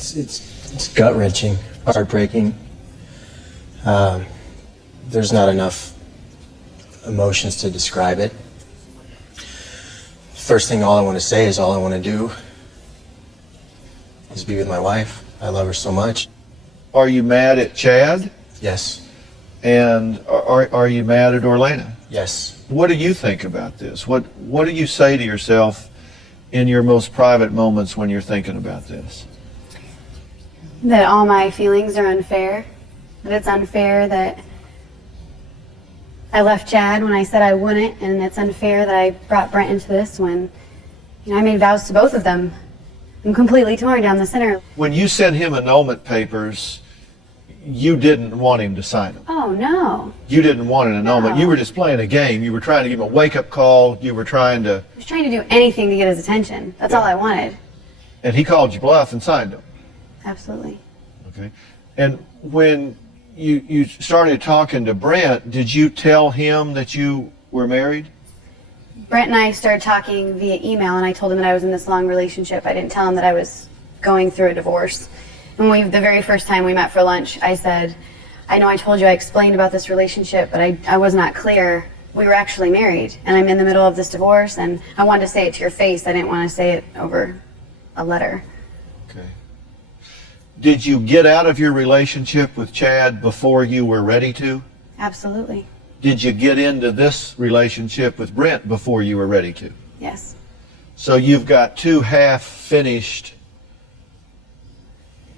It's gut-wrenching, heartbreaking. There's not enough emotions to describe it. First thing, all I want to say is all I want to do is be with my wife. I love her so much. Are you mad at Chad? Yes. And are you mad at Orlena? Yes. What do you think about this? What do you say to yourself in your most private moments when you're thinking about this? That all my feelings are unfair. That it's unfair that I left Chad when I said I wouldn't, and it's unfair that I brought Brent into this when, I made vows to both of them. I'm completely torn down the center. When you sent him annulment papers, you didn't want him to sign them. Oh, no. You didn't want an annulment. No. You were just playing a game. You were trying to give him a wake-up call. You were trying to... I was trying to do anything to get his attention. That's all I wanted. And he called you bluff and signed them. Absolutely. Okay. And when you started talking to Brent, did you tell him that you were married? Brent and I started talking via email, and I told him that I was in this long relationship. I didn't tell him that I was going through a divorce. And the very first time we met for lunch, I said, I know I told you I explained about this relationship, but I was not clear. We were actually married, and I'm in the middle of this divorce, and I wanted to say it to your face. I didn't want to say it over a letter. Okay. Did you get out of your relationship with Chad before you were ready to? Absolutely. Did you get into this relationship with Brent before you were ready to? Yes. So you've got two half-finished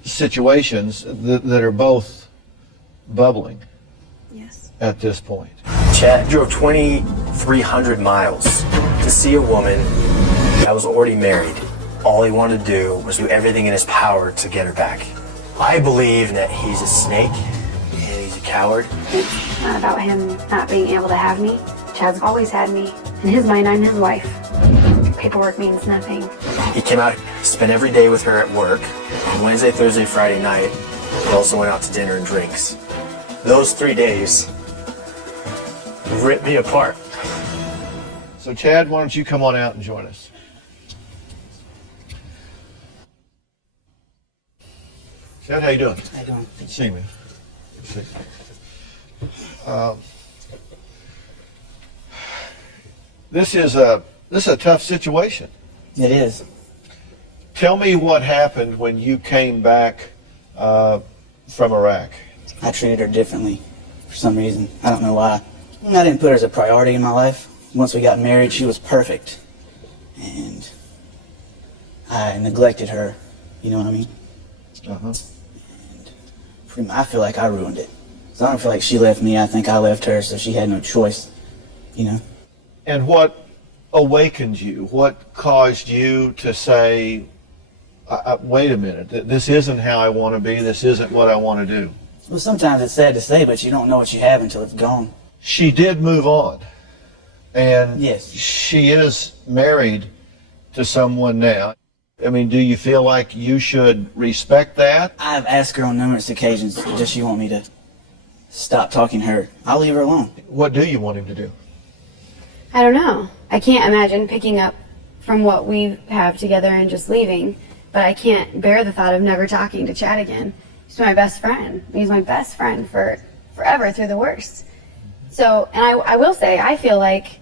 situations that are both bubbling. Yes. At this point. Chad drove 2,300 miles to see a woman that was already married. All he wanted to do was do everything in his power to get her back. I believe that he's a snake and he's a coward. It's not about him not being able to have me. Chad's always had me. In his mind, I'm his wife. Paperwork means nothing. He came out, spent every day with her at work. Wednesday, Thursday, Friday night. He also went out to dinner and drinks. Those 3 days ripped me apart. So Chad, why don't you come on out and join us? Chad, how you doing? How you doing? Good to see you, man. Good to see you. This is a tough situation. It is. Tell me what happened when you came back from Iraq. I treated her differently for some reason. I don't know why. I didn't put her as a priority in my life. Once we got married, she was perfect. And I neglected her. You know what I mean? Uh-huh. And I feel like I ruined it. So I don't feel like she left me. I think I left her, so she had no choice. You know? And what awakened you? What caused you to say, wait a minute, this isn't how I want to be, this isn't what I want to do? Well, sometimes it's sad to say, but you don't know what you have until it's gone. She did move on. And yes, she is married to someone now. I mean, do you feel like you should respect that? I've asked her on numerous occasions, does she want me to stop talking to her? I'll leave her alone. What do you want him to do? I don't know. I can't imagine picking up from what we have together and just leaving, but I can't bear the thought of never talking to Chad again. He's my best friend. He's my best friend for forever through the worst. So, and I will say, I feel like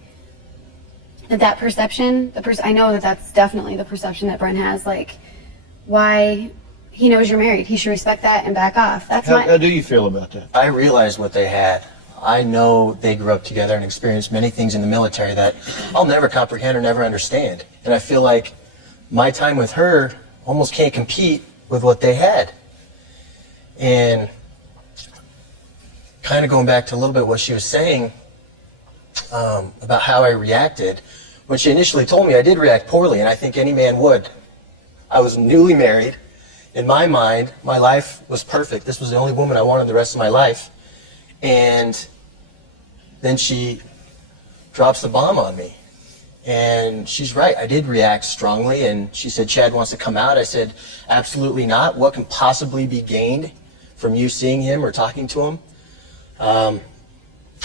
that perception, I know that that's definitely the perception that Brent has, like, why he knows you're married. He should respect that and back off. That's How do you feel about that? I realized what they had. I know they grew up together and experienced many things in the military that I'll never comprehend or never understand. And I feel like my time with her almost can't compete with what they had. And kind of going back to a little bit what she was saying about how I reacted. When she initially told me, I did react poorly, and I think any man would. I was newly married. In my mind, my life was perfect. This was the only woman I wanted the rest of my life. And then she drops the bomb on me. And she's right, I did react strongly, and she said, Chad wants to come out. I said, absolutely not. What can possibly be gained from you seeing him or talking to him?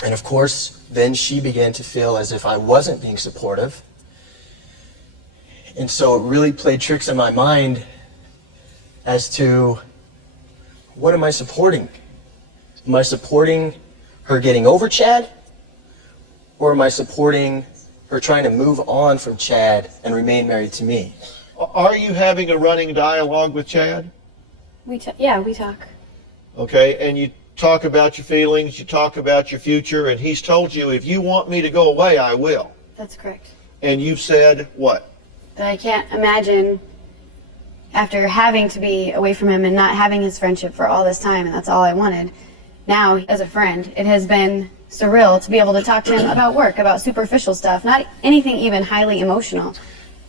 And of course, then she began to feel as if I wasn't being supportive. And so it really played tricks in my mind as to what am I supporting? Am I supporting her getting over Chad? Or am I supporting her trying to move on from Chad and remain married to me? Are you having a running dialogue with Chad? We talk. Okay, and you talk about your feelings, you talk about your future, and he's told you, if you want me to go away, I will. That's correct. And you've said what? But I can't imagine, after having to be away from him and not having his friendship for all this time, and that's all I wanted, now, as a friend, it has been surreal to be able to talk to him about work, about superficial stuff, not anything even highly emotional.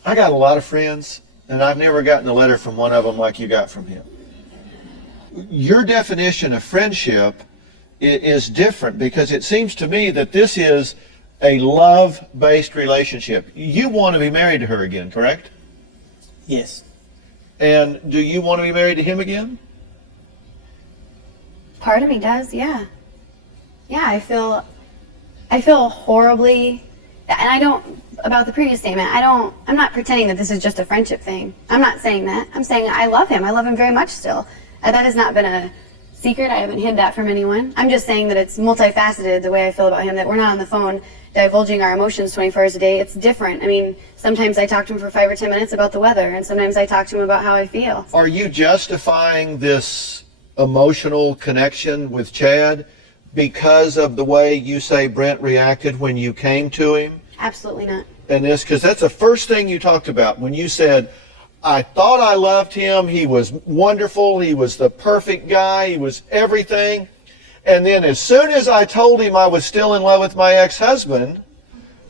I got a lot of friends, and I've never gotten a letter from one of them like you got from him. Your definition of friendship is different, because it seems to me that this is a love-based relationship. You want to be married to her again, correct? Yes. And do you want to be married to him again? Part of me does, yeah. Yeah, I feel horribly, and I don't, about the previous statement, I'm not pretending that this is just a friendship thing. I'm not saying that. I'm saying I love him. I love him very much still. That has not been a secret. I haven't hid that from anyone. I'm just saying that it's multifaceted, the way I feel about him, that we're not on the phone divulging our emotions 24 hours a day. It's different. I mean, sometimes I talk to him for 5 or 10 minutes about the weather, and sometimes I talk to him about how I feel. Are you justifying this emotional connection with Chad because of the way you say Brent reacted when you came to him? Absolutely not. And this, because that's the first thing you talked about when you said, I thought I loved him, he was wonderful, he was the perfect guy, he was everything. And then as soon as I told him I was still in love with my ex-husband,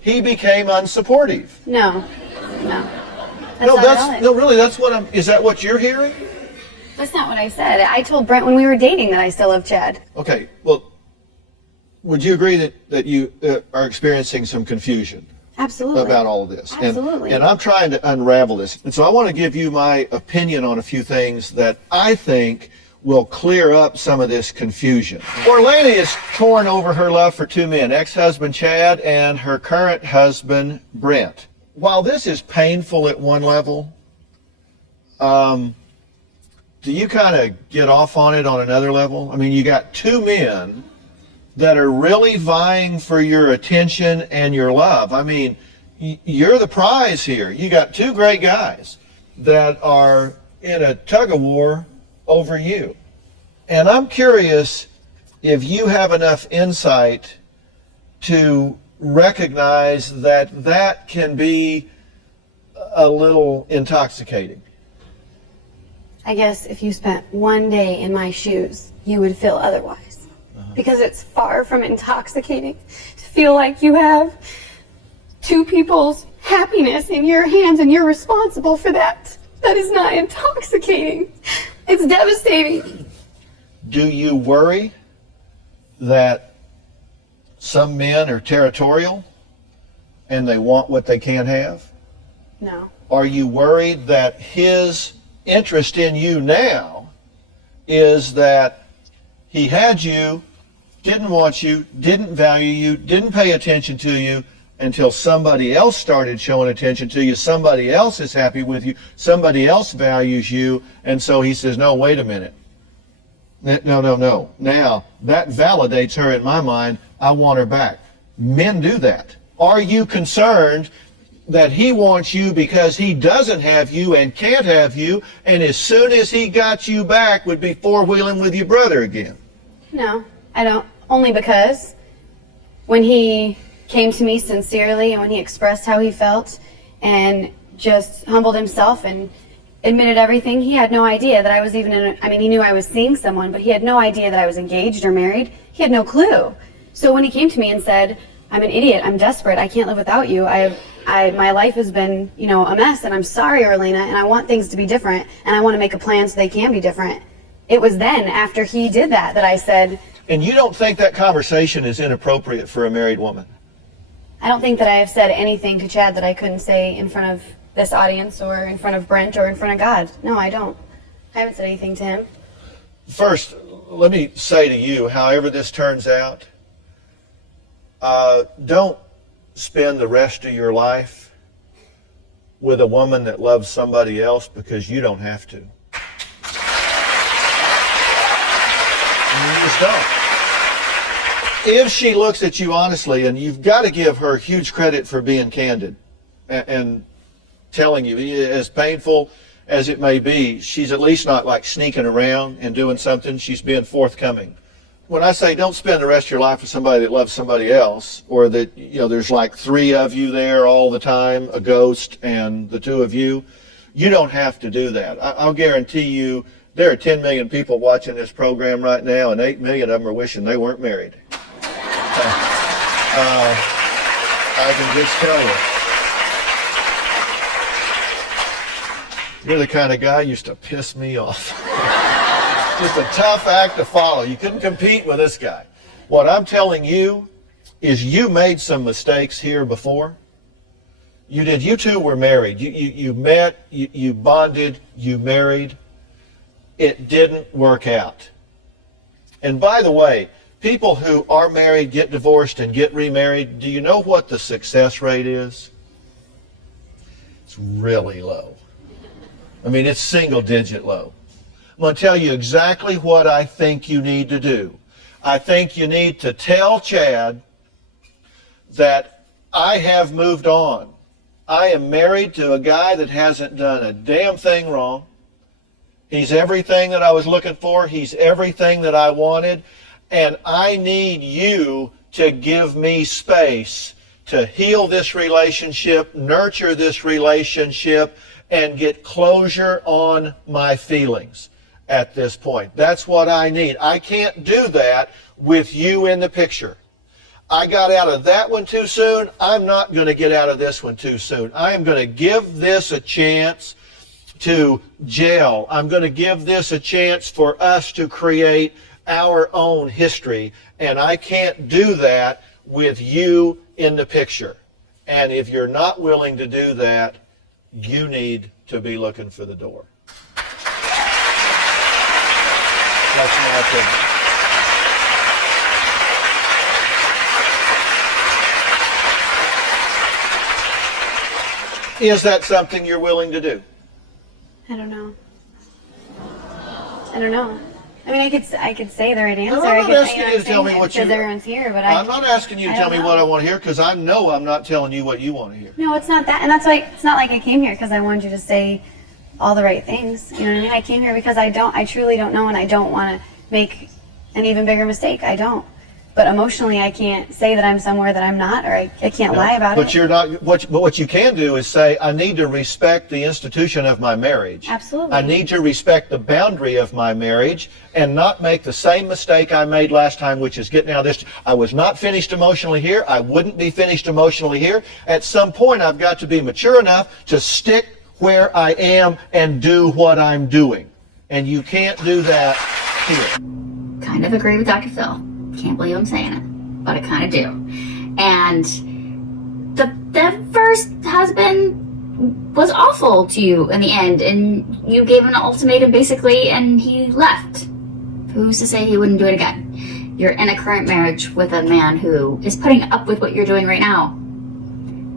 he became unsupportive. No. That's Really, that's what is that what you're hearing? That's not what I said. I told Brent when we were dating that I still love Chad. Okay, well, would you agree that you are experiencing some confusion? Absolutely. About all of this? Absolutely. And I'm trying to unravel this. And so I want to give you my opinion on a few things that I think will clear up some of this confusion. Orlana is torn over her love for two men, ex-husband Chad and her current husband Brent. While this is painful at one level, do you kind of get off on it on another level? I mean, you got two men that are really vying for your attention and your love. I mean, you're the prize here. You got two great guys that are in a tug of war over you. And I'm curious if you have enough insight to recognize that that can be a little intoxicating. I guess if you spent one day in my shoes, you would feel otherwise. Because it's far from intoxicating to feel like you have two people's happiness in your hands and you're responsible for that. That is not intoxicating. It's devastating. Do you worry that some men are territorial and they want what they can't have? No. Are you worried that his interest in you now is that he had you, didn't want you, didn't value you, didn't pay attention to you until somebody else started showing attention to you, somebody else is happy with you, somebody else values you, and so he says, no, wait a minute. No. Now, that validates her in my mind. I want her back. Men do that. Are you concerned that he wants you because he doesn't have you and can't have you, and as soon as he got you back would be four-wheeling with your brother again? No, I don't. Only because when he came to me sincerely and when he expressed how he felt and just humbled himself and admitted everything, he had no idea that I was even he knew I was seeing someone, but he had no idea that I was engaged or married. He had no clue. So when he came to me and said, I'm an idiot, I'm desperate, I can't live without you, my life has been, a mess, and I'm sorry, Orlana, and I want things to be different, and I want to make a plan so they can be different. It was then, after he did that I said... And you don't think that conversation is inappropriate for a married woman? I don't think that I have said anything to Chad that I couldn't say in front of this audience or in front of Brent or in front of God. No, I don't. I haven't said anything to him. First, let me say to you, however this turns out, don't spend the rest of your life with a woman that loves somebody else, because you don't have to. just don't. If she looks at you honestly, and you've got to give her huge credit for being candid and telling you, as painful as it may be, she's at least not like sneaking around and doing something. She's being forthcoming. When I say don't spend the rest of your life with somebody that loves somebody else, or that, there's like 3 of you there all the time, a ghost and the 2 of you, you don't have to do that. I'll guarantee you there are 10 million people watching this program right now, and 8 million of them are wishing they weren't married. I can just tell you. You're the kind of guy who used to piss me off. Just a tough act to follow. You couldn't compete with this guy. What I'm telling you is you made some mistakes here before. You did. You two were married. You met, you bonded, you married. It didn't work out. And by the way, people who are married, get divorced, and get remarried, do you know what the success rate is? It's really low. I mean, it's single-digit low. I'm going to tell you exactly what I think you need to do. I think you need to tell Chad that I have moved on. I am married to a guy that hasn't done a damn thing wrong. He's everything that I was looking for. He's everything that I wanted. And I need you to give me space to heal this relationship, nurture this relationship, and get closure on my feelings at this point. That's what I need. I can't do that with you in the picture. I got out of that one too soon. I'm not going to get out of this one too soon. I am going to give this a chance to gel. I'm going to give this a chance for us to create our own history. And I can't do that with you in the picture. And if you're not willing to do that, you need to be looking for the door. That's my opinion. Is that something you're willing to do? I don't know. I mean, I could say the right answer. I'm not asking you to tell me what you... Because everyone's here, but I'm not asking you to tell me what I want to hear, because I know I'm not telling you what you want to hear. No, it's not that. And that's why it's not like I came here because I wanted you to say all the right things. You know what I mean? I came here because I truly don't know, and I don't want to make an even bigger mistake. I don't. But emotionally, I can't say that I'm somewhere that I'm not, or I can't lie about it. But you're not. What you can do is say, I need to respect the institution of my marriage. Absolutely. I need to respect the boundary of my marriage and not make the same mistake I made last time, which is getting out of this. I was not finished emotionally here. I wouldn't be finished emotionally here. At some point, I've got to be mature enough to stick where I am and do what I'm doing. And you can't do that here. Kind of agree with Dr. Phil. Can't believe I'm saying it, but I kind of do. And the first husband was awful to you in the end, and you gave him an ultimatum basically, and he left. Who's to say he wouldn't do it again? You're in a current marriage with a man who is putting up with what you're doing right now.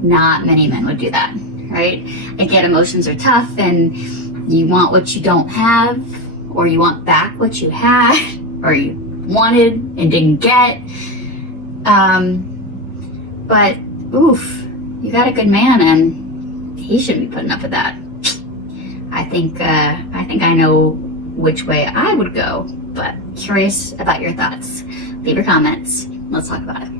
Not many men would do that, right? Again, emotions are tough, and you want what you don't have, or you want back what you had, or you wanted and didn't get. But oof, you got a good man, and he shouldn't be putting up with that. I think I know which way I would go, but curious about your thoughts. Leave your comments. Let's talk about it.